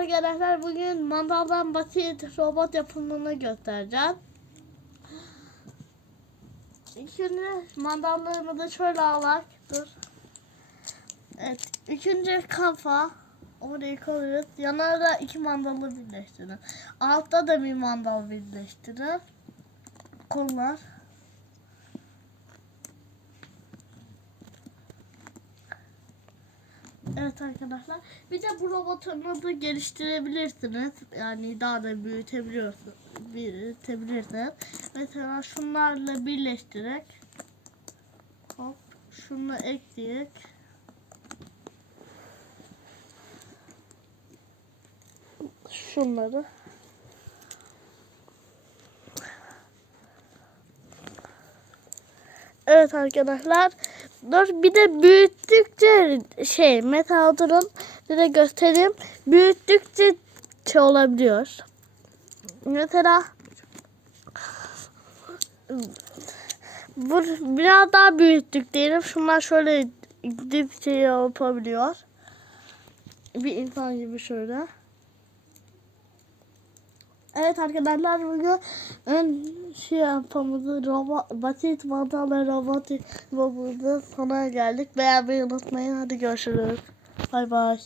arkadaşlar bugün mandaldan basit robot yapımını göstereceğim. Şimdi mandallarını da şöyle alak. Dur. Evet. İkinci kafa. Orayı koyuyoruz. Yanına iki mandalı birleştirin. Altta da bir mandal birleştirin. Kollar. Evet arkadaşlar. Bir de bu robotunu da geliştirebilirsiniz. Yani daha da büyütebiliyorsunuz. Büyütebilirsiniz. Mesela şunlarla birleştirerek hop şunu ekleyerek şunları Evet arkadaşlar. Dur bir de büyüttükçe şey metal durun size göstereyim. Büyüttükçe şey olabiliyor. Mesela bu biraz daha büyüttük diyelim. Şunlar şöyle gidip şey yapabiliyor. Bir insan gibi şöyle. Evet arkadaşlar bugün ön şey yapımızı robot, basit mantarla robot yapımızın sonuna geldik. Beğenmeyi unutmayın. Hadi görüşürüz. Bay bay.